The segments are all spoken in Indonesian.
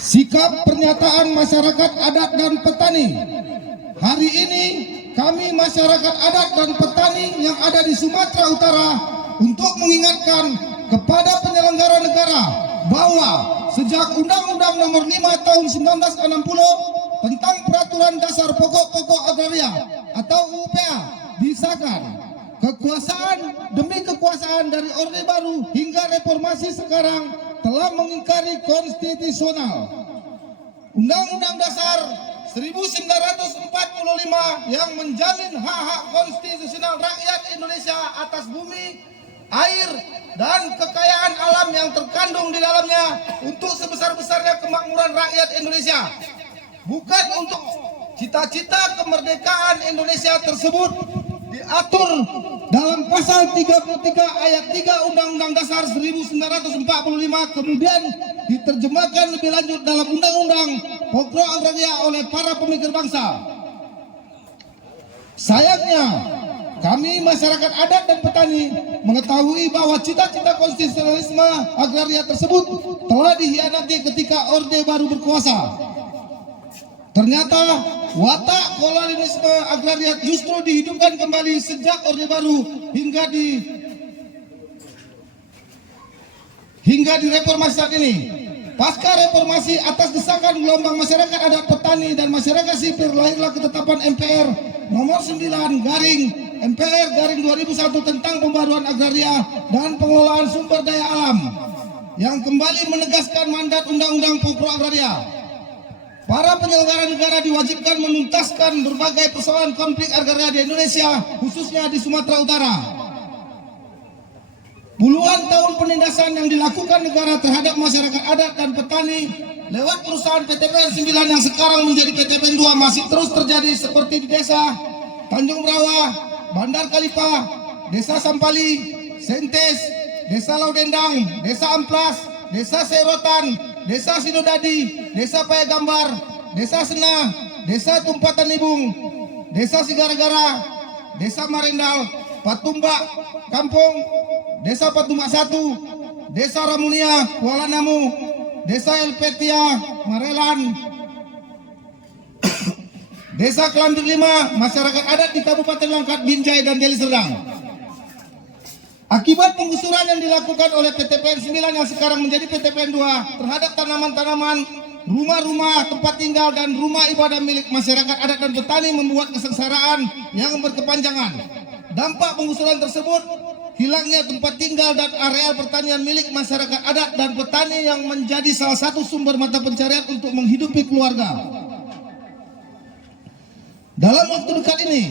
Sikap pernyataan masyarakat adat dan petani. Hari ini kami masyarakat adat dan petani yang ada di Sumatera Utara untuk mengingatkan kepada penyelenggara negara bahwa sejak Undang-Undang Nomor 5 Tahun 1960 tentang Peraturan Dasar Pokok-Pokok Agraria atau UPA disahkan, kekuasaan demi kekuasaan dari Orde Baru hingga reformasi sekarang telah mengingkari konstitusional. Undang-Undang Dasar 1945 yang menjamin hak-hak konstitusional rakyat Indonesia atas bumi, air, dan kekayaan alam yang terkandung di dalamnya untuk sebesar-besarnya kemakmuran rakyat Indonesia. Bukan untuk cita-cita kemerdekaan Indonesia tersebut diatur dalam pasal 33 ayat 3 Undang-Undang Dasar 1945, kemudian diterjemahkan lebih lanjut dalam Undang-Undang Pokok Agraria oleh para pemikir bangsa. Sayangnya, kami masyarakat adat dan petani mengetahui bahwa cita-cita konstitusionalisme agraria tersebut telah dikhianati ketika Orde Baru berkuasa. Ternyata watak kolonialisme agraria justru dihidupkan kembali sejak Orde Baru hingga di reformasi saat ini. Pasca reformasi atas desakan gelombang masyarakat adat, petani, dan masyarakat sipil, lahirlah ketetapan MPR nomor 9 garing MPR garing 2001 tentang pembaruan agraria dan pengelolaan sumber daya alam yang kembali menegaskan mandat Undang-Undang Pokok Agraria. Para penyelenggara negara diwajibkan menuntaskan berbagai persoalan konflik agraria di Indonesia, khususnya di Sumatera Utara. Puluhan tahun penindasan yang dilakukan negara terhadap masyarakat adat dan petani lewat perusahaan PTPN 9 yang sekarang menjadi PTPN 2 masih terus terjadi seperti di desa Tanjung Rawa, Bandar Kalipah, Desa Sampali, Sentes, Desa Laudendang, Desa Amplas, Desa Serotan, Desa Sinodadi, Desa Payagambar, Desa Sena, Desa Tumpatan Libung, Desa Sigaragara, Desa Marendal, Patumbak, Kampung, Desa Patumbak 1, Desa Ramunia, Kuala Namu, Desa Elpetia, Marelan, Desa Kelandur 5, masyarakat adat di Kabupaten Langkat, Binjai, dan Deli Serdang. Akibat penggusuran yang dilakukan oleh PTPN 9 yang sekarang menjadi PTPN 2 terhadap tanaman-tanaman, rumah-rumah, tempat tinggal, dan rumah ibadah milik masyarakat adat dan petani membuat kesengsaraan yang berkepanjangan. Dampak penggusuran tersebut, hilangnya tempat tinggal dan areal pertanian milik masyarakat adat dan petani yang menjadi salah satu sumber mata pencarian untuk menghidupi keluarga. Dalam waktu dekat ini,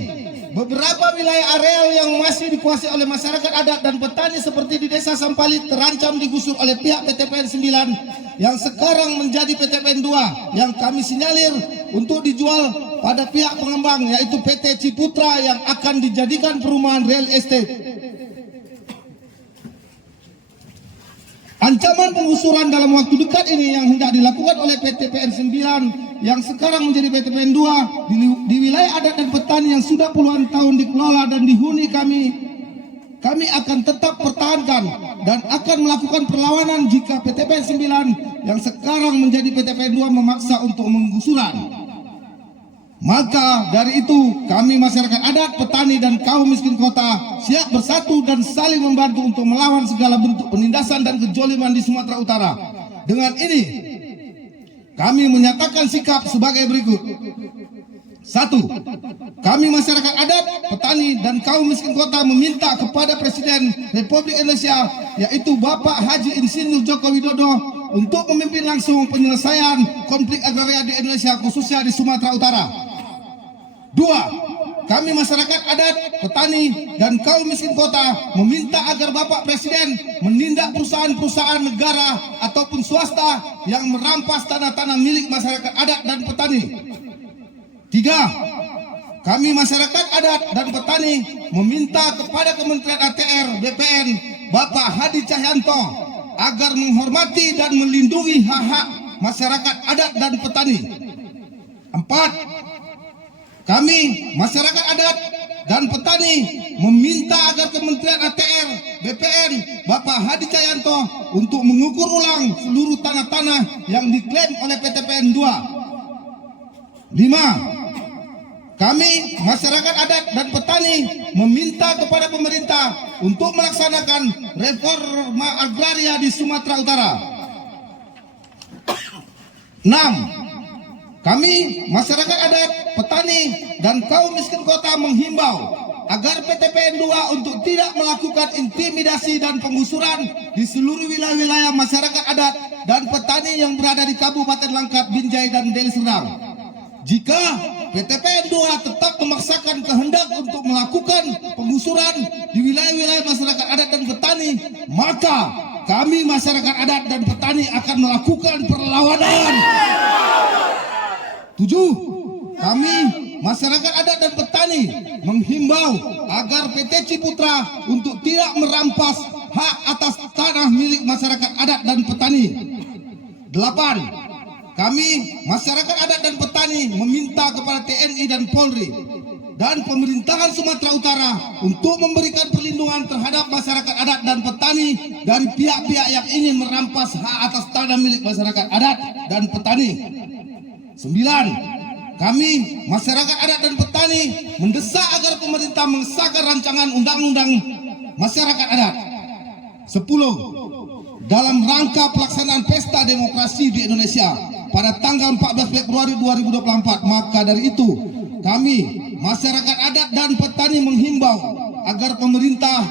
beberapa wilayah areal yang masih dikuasai oleh masyarakat adat dan petani seperti di Desa Sampali terancam digusur oleh pihak PTPN 9 yang sekarang menjadi PTPN 2 yang kami sinyalir untuk dijual pada pihak pengembang, yaitu PT Ciputra yang akan dijadikan perumahan real estate. Ancaman penggusuran dalam waktu dekat ini yang hendak dilakukan oleh PTPN 9 yang sekarang menjadi PTPN 2 di wilayah adat dan petani yang sudah puluhan tahun dikelola dan dihuni kami akan tetap pertahankan dan akan melakukan perlawanan jika PTPN 9 yang sekarang menjadi PTPN 2 memaksa untuk penggusuran. Maka dari itu kami masyarakat adat, petani, dan kaum miskin kota siap bersatu dan saling membantu untuk melawan segala bentuk penindasan dan kejoliman di Sumatera Utara. Dengan ini kami menyatakan sikap sebagai berikut. 1. Kami masyarakat adat, petani, dan kaum miskin kota meminta kepada Presiden Republik Indonesia, yaitu Bapak Haji Insinyur Joko Widodo, untuk memimpin langsung penyelesaian konflik agraria di Indonesia, khususnya di Sumatera Utara. 2. Kami masyarakat adat, petani, dan kaum miskin kota meminta agar Bapak Presiden menindak perusahaan-perusahaan negara ataupun swasta yang merampas tanah-tanah milik masyarakat adat dan petani. 3. Kami masyarakat adat dan petani meminta kepada Kementerian ATR BPN Bapak Hadi Cahyanto agar menghormati dan melindungi hak-hak masyarakat adat dan petani. 4. Kami masyarakat adat dan Petani meminta agar Kementerian ATR, BPN, Bapak Hadi Cahyanto untuk mengukur ulang seluruh tanah-tanah yang diklaim oleh PTPN 2. 5. Kami, masyarakat adat dan petani, meminta kepada pemerintah untuk melaksanakan reforma agraria di Sumatera Utara. 6. Kami, masyarakat adat, petani, dan kaum miskin kota menghimbau agar PTPN 2 untuk tidak melakukan intimidasi dan penggusuran di seluruh wilayah-wilayah masyarakat adat dan petani yang berada di Kabupaten Langkat, Binjai, dan Deli Serdang. Jika PTPN 2 tetap memaksakan kehendak untuk melakukan penggusuran di wilayah-wilayah masyarakat adat dan petani, maka kami masyarakat adat dan petani akan melakukan perlawanan. 7. Kami masyarakat adat dan petani menghimbau agar PT Ciputra untuk tidak merampas hak atas tanah milik masyarakat adat dan petani. 8. Kami masyarakat adat dan petani meminta kepada TNI dan Polri dan pemerintahan Sumatera Utara untuk memberikan perlindungan terhadap masyarakat adat dan petani dari pihak-pihak yang ingin merampas hak atas tanah milik masyarakat adat dan petani. 9. Kami masyarakat adat dan petani mendesak agar pemerintah mengesahkan rancangan undang-undang masyarakat adat. 10. Dalam rangka pelaksanaan pesta demokrasi di Indonesia pada tanggal 14 Februari 2024, maka dari itu kami masyarakat adat dan petani menghimbau agar pemerintah